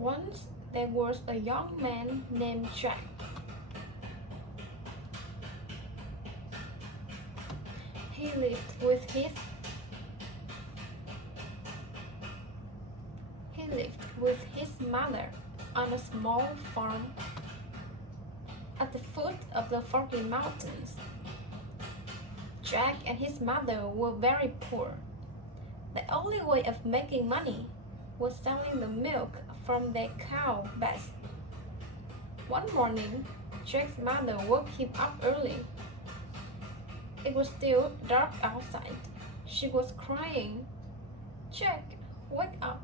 Once there was a young man named Jack. He lived with his mother on a small farm at the foot of the Forky Mountains. Jack and his mother were very poor. The only way of making money was selling the milk from their cow Bess. One morning, Jack's mother woke him up early. It was still dark outside. She was crying. "Jack, wake up.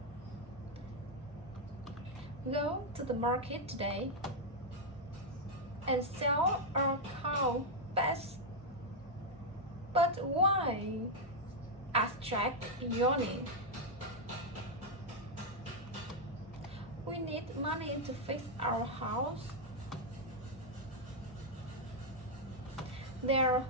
Go to the market today and sell our cow Bess." "But why?" asked Jack, yawning. "We need money to fix our house. There are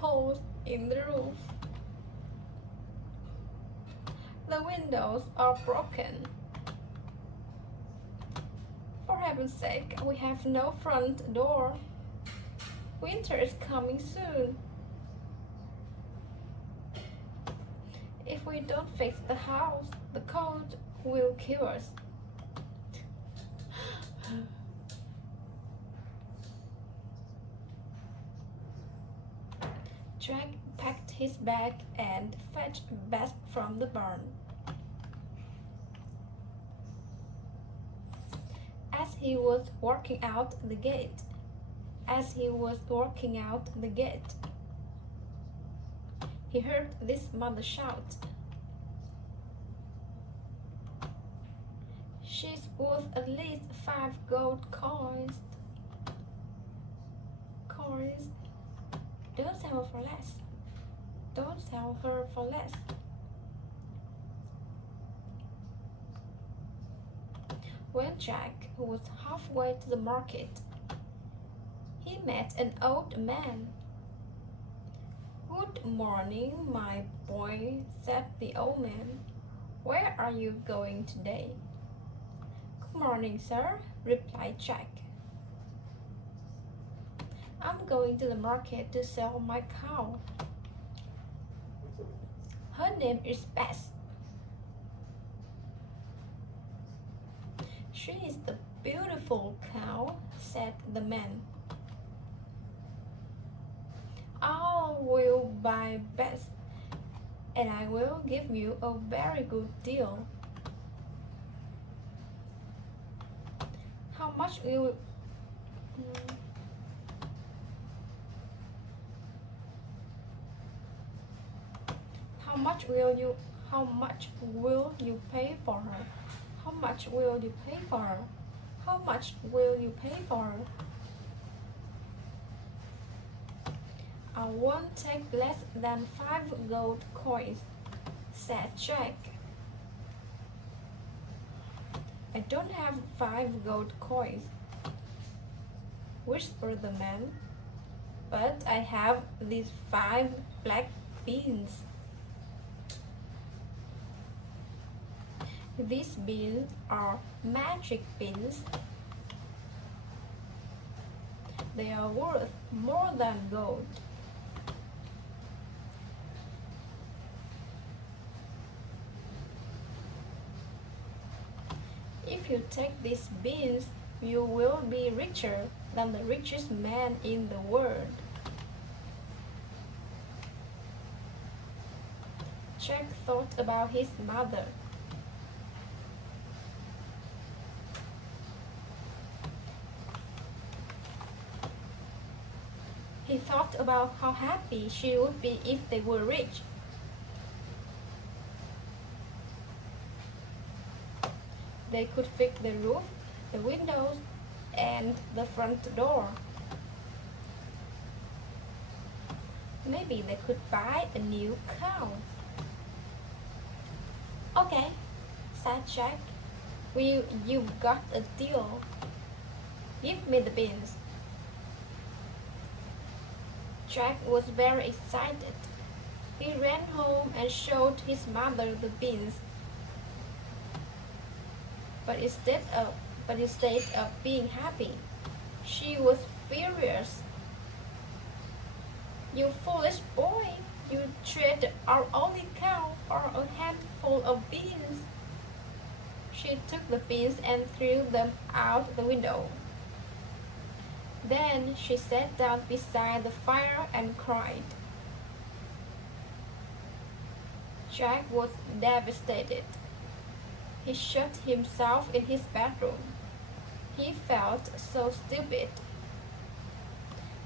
holes in the roof. The windows are broken. For heaven's sake, we have no front door. Winter is coming soon. If we don't fix the house, the cold will kill us." Jack packed his bag and fetched Bess from the barn. As he was walking out the gate, he heard this mother shout, "She's worth at least 5 gold coins. Don't sell her for less. Don't sell her for less." When Jack was halfway to the market, he met an old man. "Good morning, my boy," said the old man. "Where are you going today?" "Good morning, sir," replied Jack. "I'm going to the market to sell my cow. Her name is Bess. She is the beautiful cow," said the man. "I will buy Bess, and I will give you a very good deal." How much will you pay for her? How much will you pay for her? How much will you pay for her? "I won't take less than 5 gold coins," said Jack. "I don't have 5 gold coins," whispered the man, "but I have these 5 black beans. These beans are magic beans. They are worth more than gold. If you take these beans, you will be richer than the richest man in the world." Jack thought about his mother. He thought about how happy she would be if they were rich. They could fix the roof, the windows, and the front door. Maybe they could buy a new cow. "Okay," said Jack. "You've got a deal. Give me the beans." Jack was very excited. He ran home and showed his mother the beans. But instead of being happy, she was furious. "You foolish boy! You traded our only cow for a handful of beans." She took the beans and threw them out the window. Then she sat down beside the fire and cried. Jack was devastated. He shut himself in his bedroom. He felt so stupid.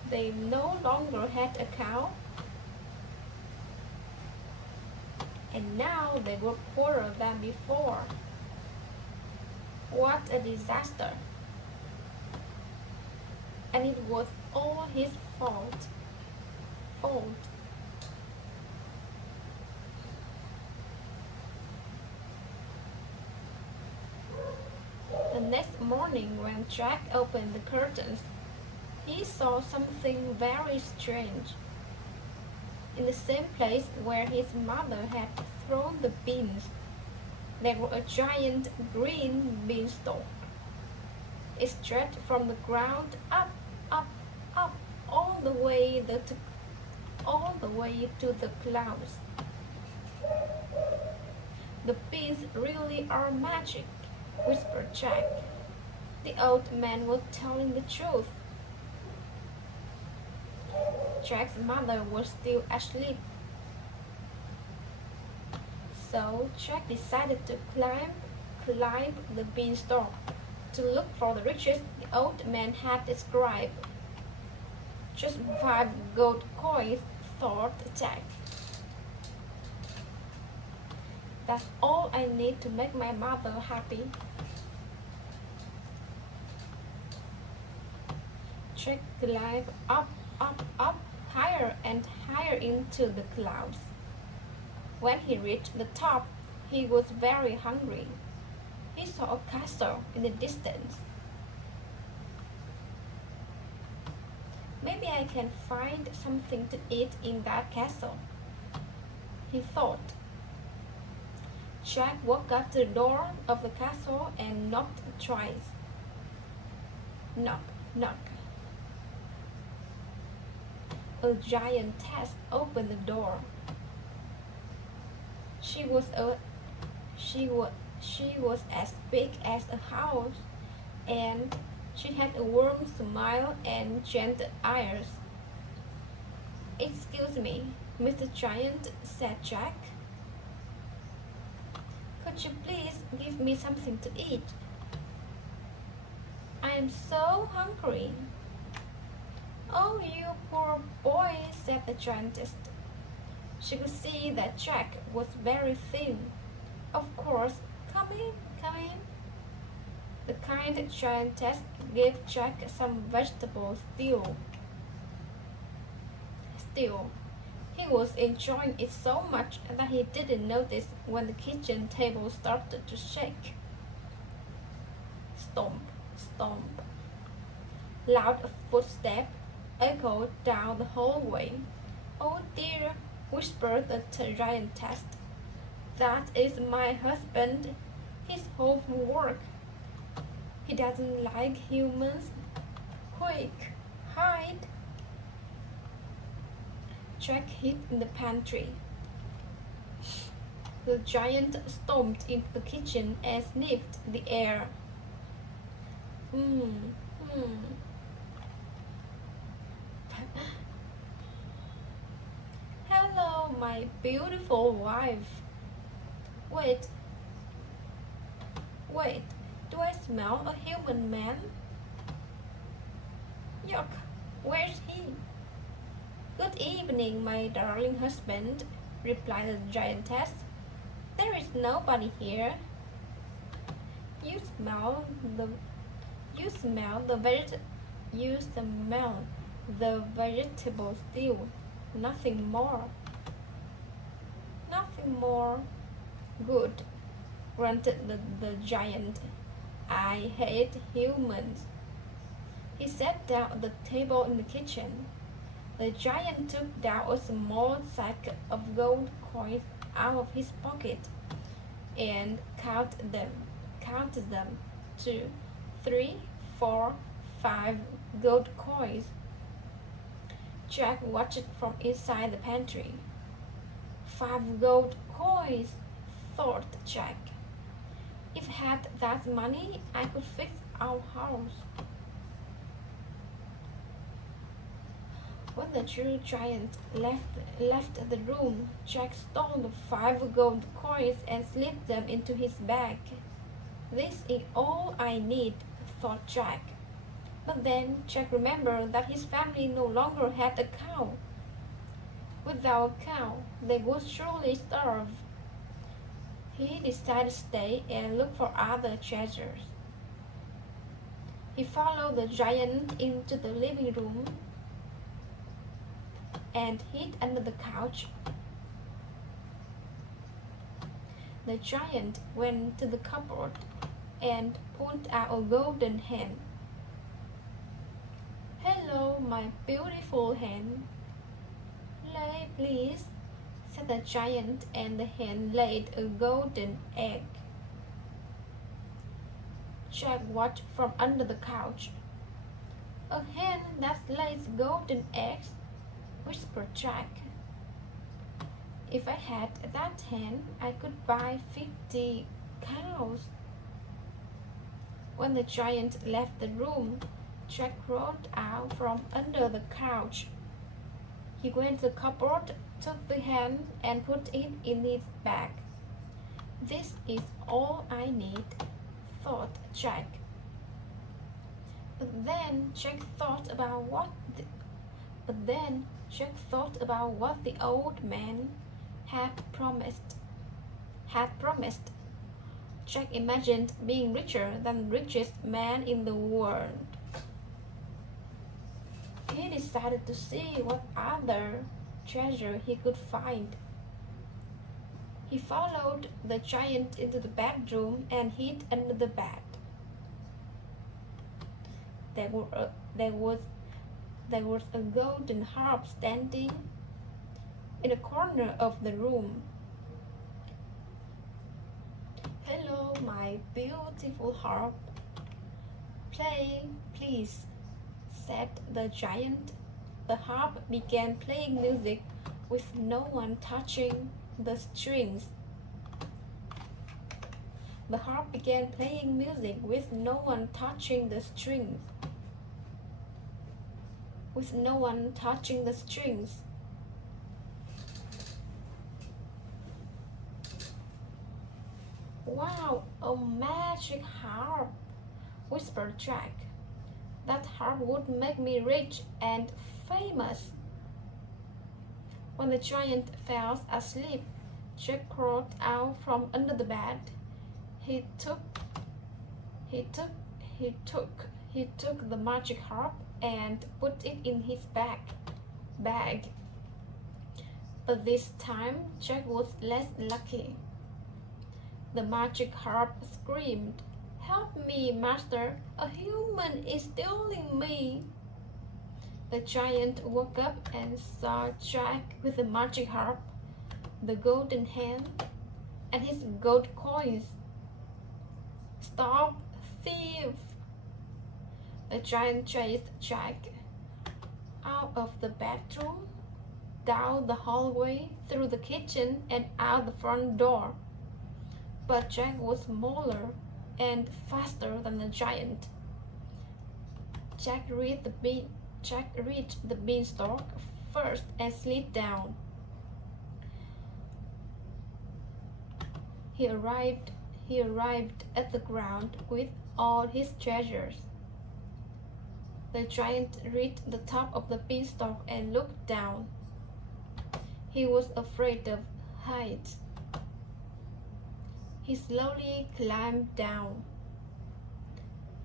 They no longer had a cow, and now they were poorer than before. What a disaster! And it was all his fault. The next morning, when Jack opened the curtains, he saw something very strange. In the same place where his mother had thrown the beans, there was a giant green beanstalk. It stretched from the ground up, all the way to the clouds. "The beans really are magic," whispered Jack. The old man was telling the truth. Jack's mother was still asleep. So Jack decided to climb the beanstalk to look for the riches the old man had described. "Just 5 gold coins," thought Jack. "That's all I need to make my mother happy." Jack climbed up, higher and higher into the clouds. When he reached the top, he was very hungry. He saw a castle in the distance. "Maybe I can find something to eat in that castle," he thought. Jack walked up to the door of the castle and knocked twice. Knock, knock. A giantess opened the door. She was as big as a house, and she had a warm smile and gentle eyes. "Excuse me, Mr. Giant," said Jack. "Could you please give me something to eat? I am so hungry." "Oh, you poor boy," said the giantess. She could see that Jack was very thin. "Of course, come in, come in." The kind giantess gave Jack some vegetable stew. He was enjoying it so much that he didn't notice when the kitchen table started to shake. Stomp, stomp. Loud footsteps echoed down the hallway. "Oh dear," whispered the giantess. "That is my husband. His homework. He doesn't like humans. Quick, hide." Jack hid in the pantry. The giant stomped into the kitchen and sniffed the air. "Hello, my beautiful wife. Wait, do I smell a human man? Yuck, where's he?" "Good evening, my darling husband," replied the giantess. "There is nobody here." You smell the vegetable stew, nothing more." "Nothing more. Good," grunted the giant. "I hate humans." He sat down at the table in the kitchen. The giant took down a small sack of gold coins out of his pocket and counted them. 2, 3, 4, 5 gold coins. Jack watched from inside the pantry. 5 gold coins, thought Jack. If I had that money, I could fix our house. When the true giant left the room, Jack stole the 5 gold coins and slipped them into his bag. This is all I need, thought Jack. But then Jack remembered that his family no longer had a cow. Without a cow, they would surely starve. He decided to stay and look for other treasures. He followed the giant into the living room and hid under the couch. The giant went to the cupboard and pulled out a golden hen. "Hello, my beautiful hen." "Lay, please," said the giant, and the hen laid a golden egg. Jack watched from under the couch. "A hen that lays golden eggs," whispered Jack. "If I had that hen, I could buy 50 cows." When the giant left the room, Jack crawled out from under the couch. He went to the cupboard, took the hen, and put it in his bag. "This is all I need," thought Jack. But then Jack thought about what the old man had promised. Jack imagined being richer than the richest man in the world. He decided to see what other treasure he could find. He followed the giant into the bedroom and hid under the bed. There was a golden harp standing in a corner of the room. "Hello, my beautiful harp. Play, please," said the giant. The harp began playing music with no one touching the strings. The harp began playing music with no one touching the strings. With no one touching the strings. "Wow, a magic harp," whispered Jack. "That harp would make me rich and famous." When the giant fell asleep, Jack crawled out from under the bed. He took the magic harp and put it in his bag. But this time Jack was less lucky. The magic harp screamed, "Help me, master! A human is stealing me!" The giant woke up and saw Jack with the magic harp, the golden hen, and his gold coins. "Stop, thief!" The giant chased Jack out of the bedroom, down the hallway, through the kitchen, and out the front door. But Jack was smaller and faster than the giant. Jack reached the beanstalk first and slid down. He arrived at the ground with all his treasures. The giant reached the top of the beanstalk and looked down. He was afraid of heights. He slowly climbed down.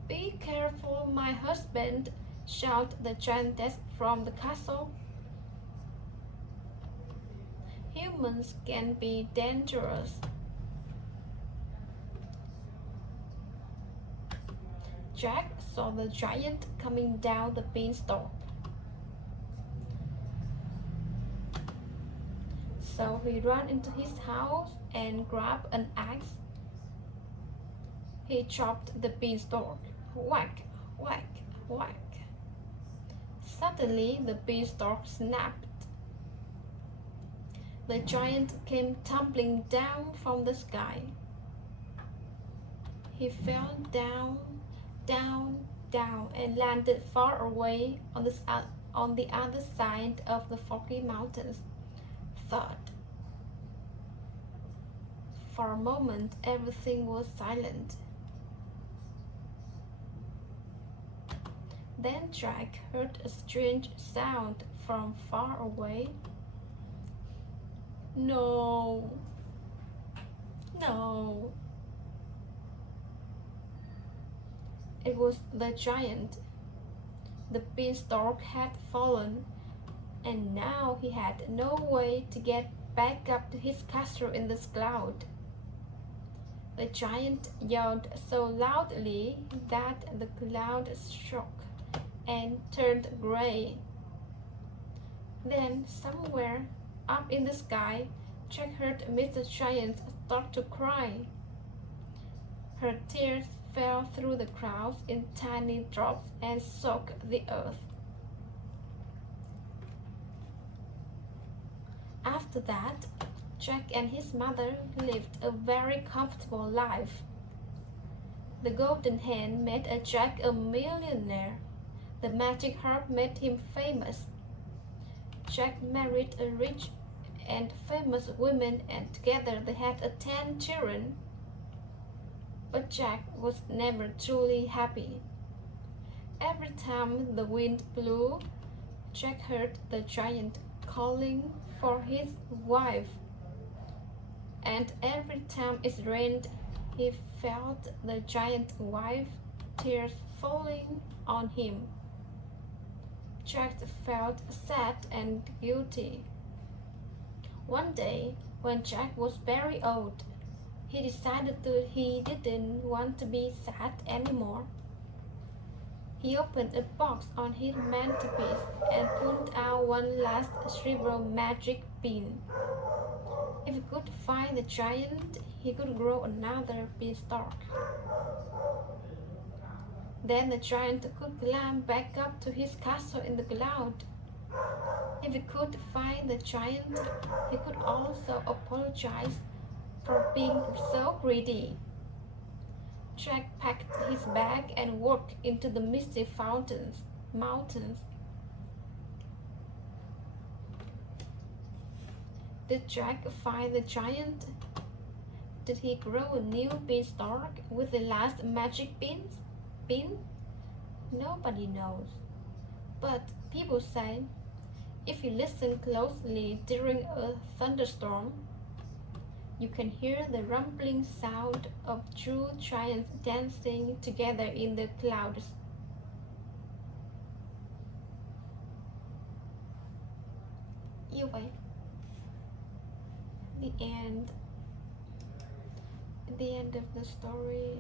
"Be careful, my husband," shouted the giantess from the castle. "Humans can be dangerous." Jack saw the giant coming down the beanstalk. So he ran into his house and grabbed an axe. He chopped the beanstalk. Whack, whack, whack. Suddenly the beanstalk snapped. The giant came tumbling down from the sky. He fell down, down, down, and landed far away on the other side of the Foggy Mountains. Thud. For a moment, everything was silent. Then Jack heard a strange sound from far away. No, no. It was the giant. The beanstalk had fallen, and now he had no way to get back up to his castle in the cloud. The giant yelled so loudly that the cloud shook and turned gray. Then, somewhere up in the sky, Jack heard Mr. Giant start to cry. Her tears fell through the clouds in tiny drops and soaked the earth. After that, Jack and his mother lived a very comfortable life. The golden hen made Jack a millionaire. The magic herb made him famous. Jack married a rich and famous woman, and together they had 10 children. But Jack was never truly happy. Every time the wind blew, Jack heard the giant calling for his wife. And every time it rained, he felt the giant wife's tears falling on him. Jack felt sad and guilty. One day, when Jack was very old, he decided that he didn't want to be sad anymore. He opened a box on his mantelpiece and pulled out one last silver magic bean. If he could find the giant, he could grow another beanstalk. Then the giant could climb back up to his castle in the cloud. If he could find the giant, he could also apologize for being so greedy. Jack packed his bag and walked into the misty mountains. Did Jack find the giant? Did he grow a new beanstalk with the last magic bean? Nobody knows. But people say, if you listen closely during a thunderstorm, you can hear the rumbling sound of two giants dancing together in the clouds. Như vậy, the end of the story.